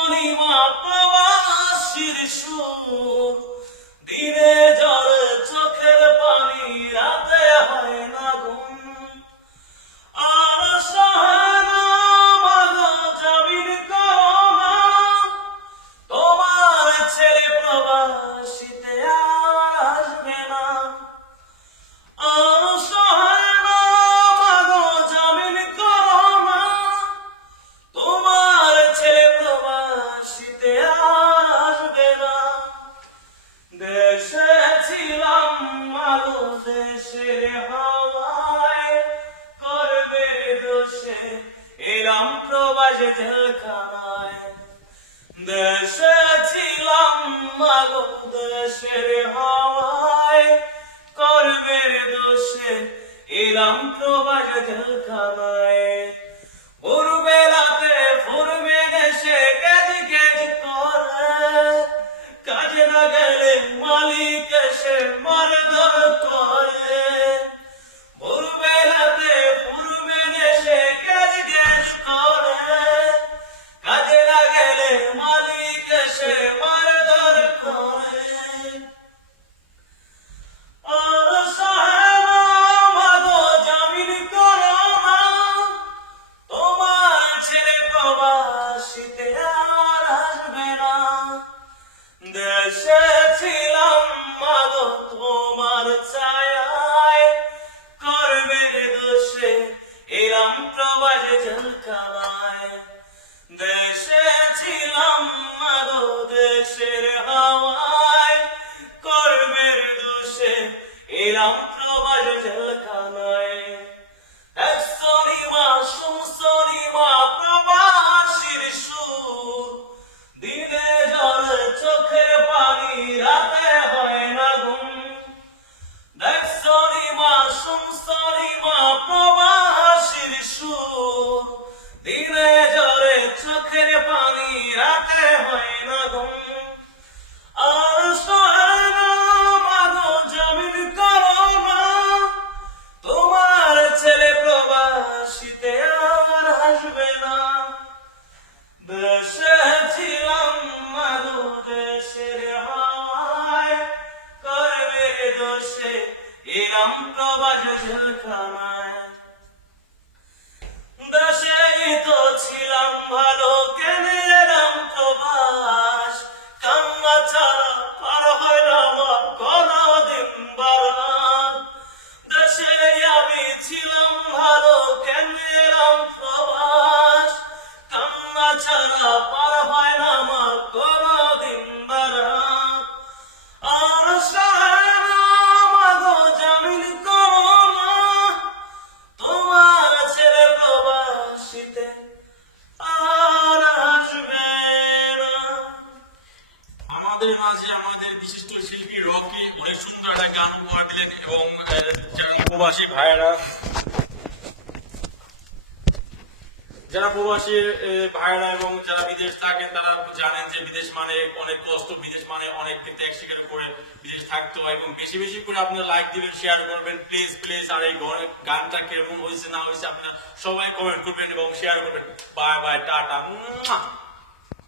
শনিমা প্রবাসীর সুর, দিনে ঝরে চোখের পানি, রাতে হয় না ঘুম। আর সহে না মাগো জামিন করো না, তোমার ছেলে প্রবাসীতে আর আসবে না। আর সহে না মাগো জামিন করো না, তোমার ছেলে প্রবাসীতে আর আসবে না। দেশে ছিলাম মাগো দেশের হাওয়ায়, করবে দোষে এলাম প্রবাস জেলখানায়। দেশে ছিলাম মাগো দেশের হাওয়ায়, করবে দোষে এলাম প্রবাস জেলখানায়। ভোরবেলাতে ফুরবে দেশে গেজ গেজ করে, কাজে না গেলে মালিক এসে মারধর করে। ভোরবেলাতে ফুরবে দেশে গেজ গেজ করে, কাজে না গেলে মালিক এসে মারধর করে। আর সহে না মাগো জামিন করো না, তোমার ছেলে প্রবাসীতে আর আসবে না। দেশে ছিলাম মাগো তোমার ছায়ায়, করবে দোষে এলাম প্রবাস জেলখানায়। দেশে ছিলাম মাগো দেশের হাওয়ায়, করবে দোষে এলাম প্রবাস জেলখানায়। এক শনিমা শনিমা প্রবাসীর সুর, দিনে ঝরে চোখের পানি, রাতে হয় না ঘুম। দেখ শনিমা শনিমা প্রবাসীর সুর, দিনে ঝরে চোখের পানি, রাতে হয় না ঘুম। আর সহে না মাগো জামিন করো না, তোমার ছেলে প্রবাসীতে আর আসবে না। দেশে ছিলাম মাগো দেশের হাওয়ায়, করবে দোষে এলাম প্রবাস জেলখানায়। দেশেই তো ছিলাম ভালো, কেন এলাম প্রবাস? কান্না ছাড়া পার হয় না আমার কোনদিন বারাত। দেশে আমি ছিলাম ভালো, কেন এলাম প্রবাস? কান্না ছাড়া পার হয় না আমার কোনদিন বারাত। আর সহে না মাগো জামিন করো না, তোমার ছেলে প্রবাসীতে আর আসবে না। আমাদের মাঝে আমাদের বিশিষ্ট শিল্পী রকি অনেক সুন্দর একটা গান উপহার দিলেন, এবং যারা প্রবাসী ভাইয়েরা এবং যারা বিদেশ থাকেন তারা জানেন যে বিদেশ মানে অনেক কষ্ট, বিদেশ মানে অনেক ত্যাগ স্বীকার করে বিদেশ থাকতে হয়। এবং বেশি বেশি করে আপনারা লাইক দিবেন, শেয়ার করবেন প্লিজ প্লিজ। আর এই গানটা কেমন হয়েছে না হয়েছে আপনারা সবাই কমেন্ট করবেন এবং শেয়ার করবেন। Bye bye, tata.